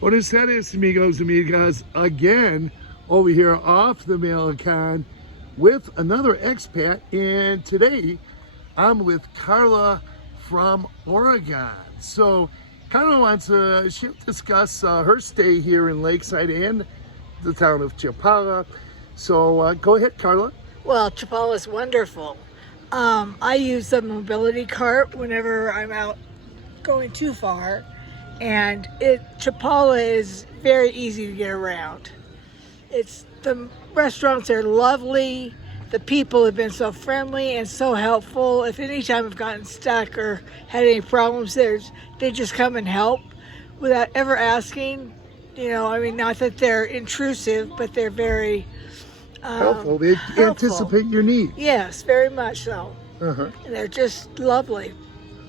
Buenas tardes, amigos, amigas. Again, over here off the Malecon with another expat. And today, I'm with Carla from Oregon. So, Carla wants to discuss her stay here in Lakeside and the town of Chapala. So, go ahead, Carla. Well, Chapala is wonderful. I use the mobility cart whenever I'm out going too far, and Chapala is very easy to get around. The restaurants are lovely. The people have been so friendly and so helpful. If any time I've gotten stuck or had any problems, they just come and help without ever asking. Not that they're intrusive, but they're very Helpful. They anticipate your needs. Yes, very much so. Uh-huh. And they're just lovely.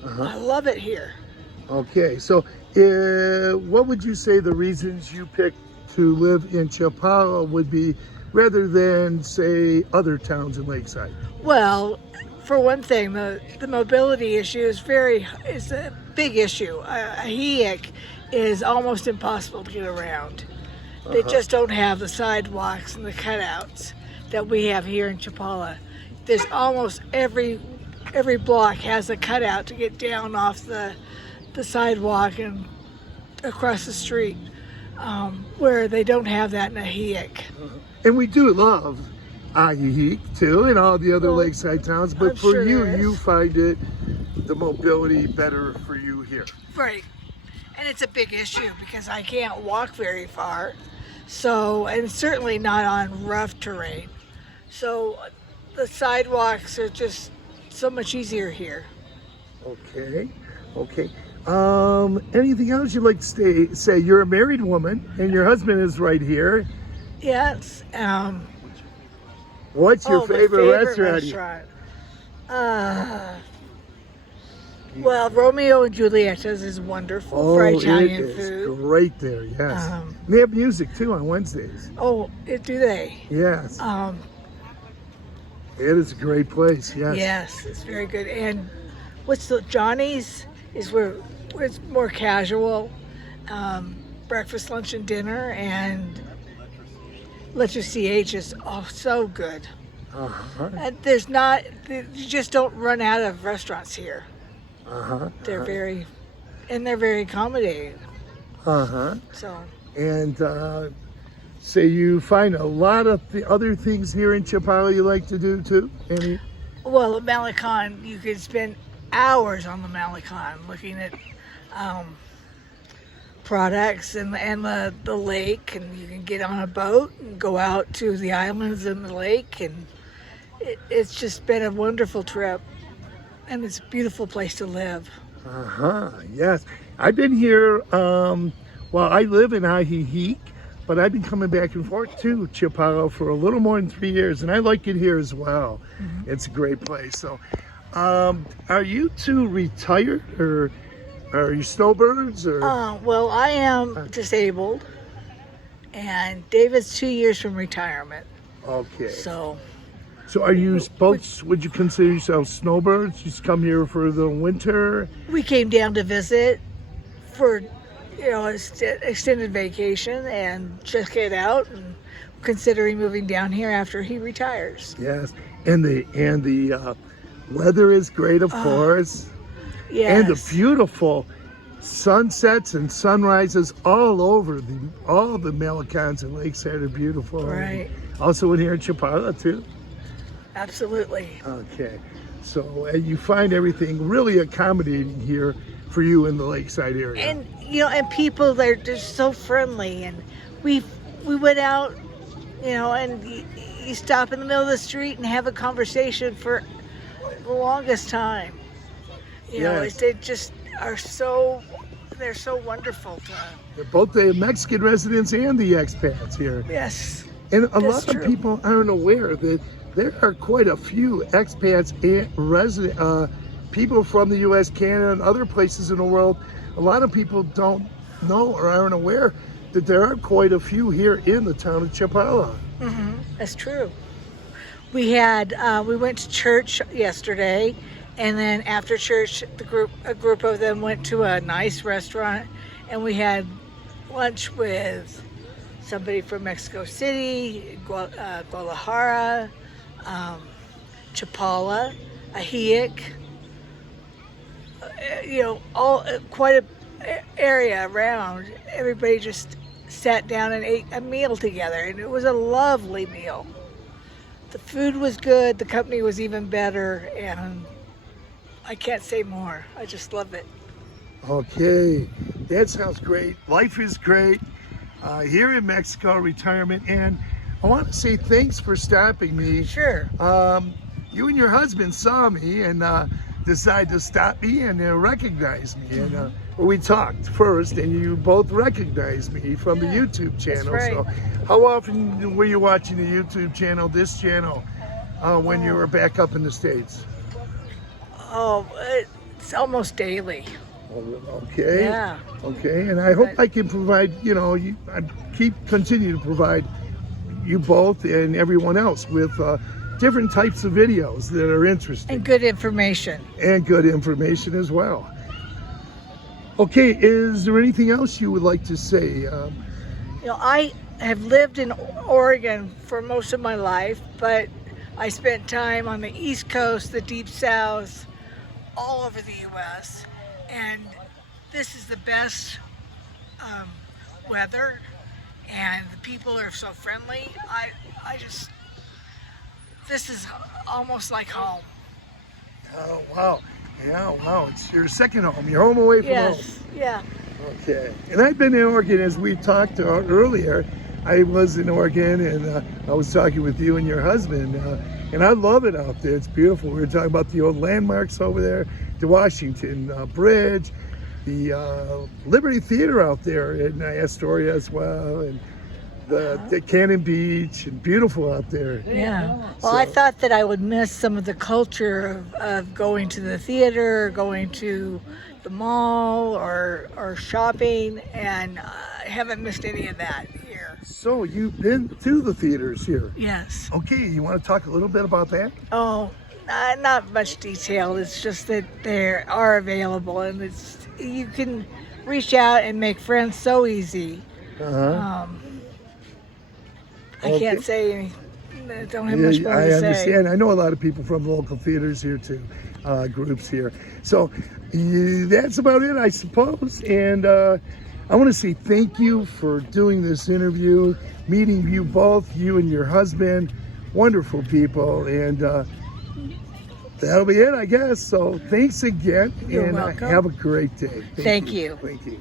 Uh-huh. I love it here. Okay, so what would you say the reasons you picked to live in Chapala would be rather than, say, other towns in Lakeside? Well, for one thing, the mobility issue is a big issue. A HEIC is almost impossible to get around. They just don't have the sidewalks and the cutouts that we have here in Chapala. There's almost every block has a cutout to get down off the sidewalk and across the street, where they don't have that in a HEIC. And we do love HEIC too, and all the other lakeside towns, but for sure you find the mobility better for you here. Right. And it's a big issue because I can't walk very far. So, and certainly not on rough terrain. So the sidewalks are just so much easier here. Okay. Anything else you'd like to say? You're a married woman and your husband is right here. Yes. What's your my favorite restaurant? Well, Romeo and Julieta's is wonderful for Italian it is food. Great there, yes. They have music too on Wednesdays. Oh, do they? Yes. It is a great place, yes. Yes, it's very good. And Johnny's is where it's more casual. Breakfast, lunch, and dinner, and Letter CH is so good. And you just don't run out of restaurants here. They're very accommodating. So. And say you find a lot of the other things here in Chapala you like to do too? Well, at Malecon, you could spend hours on the Malecon looking at products and the lake, and you can get on a boat and go out to the islands and the lake, and it's just been a wonderful trip. And it's a beautiful place to live. Yes. I've been here, I live in HEIC, but I've been coming back and forth to Chapala for a little more than 3 years, and I like it here as well. It's a great place. So, are you two retired, or are you snowbirds? Or? Well, I am disabled, and David's 2 years from retirement. Okay. So are you both, would you consider yourselves snowbirds? Just come here for the winter? We came down to visit for, extended vacation and check it out, and considering moving down here after he retires. Yes, and the weather is great, of course. Yes. And the beautiful sunsets and sunrises all over all the Malecons and Lakeside are beautiful. Right. Also in here in Chapala too. Absolutely. Okay, so you find everything really accommodating here for you in the Lakeside area. And and people, they're just so friendly, and we went out, and you stop in the middle of the street and have a conversation for the longest time. Yes. They just are they're so wonderful. Both the Mexican residents and the expats here. Yes. And a lot of people aren't aware that there are quite a few expats and people from the U.S., Canada, and other places in the world. A lot of people don't know or aren't aware that there are quite a few here in the town of Chapala. That's true. We went to church yesterday, and then after church, a group of them went to a nice restaurant, and we had lunch with somebody from Mexico City, Guadalajara, Chapala, Ahiic, all quite a area around. Everybody just sat down and ate a meal together, and it was a lovely meal. The food was good, the company was even better, and I can't say more. I just love it. Okay, that sounds great. Life is great here in Mexico, retirement, and I want to say thanks for stopping me. Sure. You and your husband saw me and decided to stop me and recognize me. And well, we talked first, and you both recognized me from the YouTube channel. right. So, how often were you watching the YouTube channel, this channel, when you were back up in the States? Oh, it's almost daily. Okay. Yeah. Okay, and I hope I can provide, I continue to provide you both and everyone else with different types of videos that are interesting. And good information. And good information as well. Okay, is there anything else you would like to say? I have lived in Oregon for most of my life, but I spent time on the East Coast, the Deep South, all over the U.S., and this is the best weather, and the people are so friendly. This is almost like home. Oh, wow. Yeah, wow. It's your second home. You're home away from home. Yes, yeah. Okay. And I've been in Oregon, as we talked earlier. I was in Oregon, and I was talking with you and your husband, and I love it out there. It's beautiful. We were talking about the old landmarks over there, the Washington Bridge, the Liberty Theater out there in Astoria as well, and the Cannon Beach, and beautiful out there. Yeah. Well, I thought that I would miss some of the culture of going to the theater, going to the mall, or shopping, and I haven't missed any of that here. So you've been to the theaters here? Yes. Okay, you want to talk a little bit about that? Oh, not much detail. It's just that they are available, and you can reach out and make friends so easy. I can't say anything. I don't have much more to say. I understand. I know a lot of people from local theaters here too, groups here. So that's about it, I suppose. And I want to say thank you for doing this interview, meeting you both, you and your husband. Wonderful people. And that'll be it, I guess. So thanks again. You're and welcome. Have a great day. Thank you. Thank you.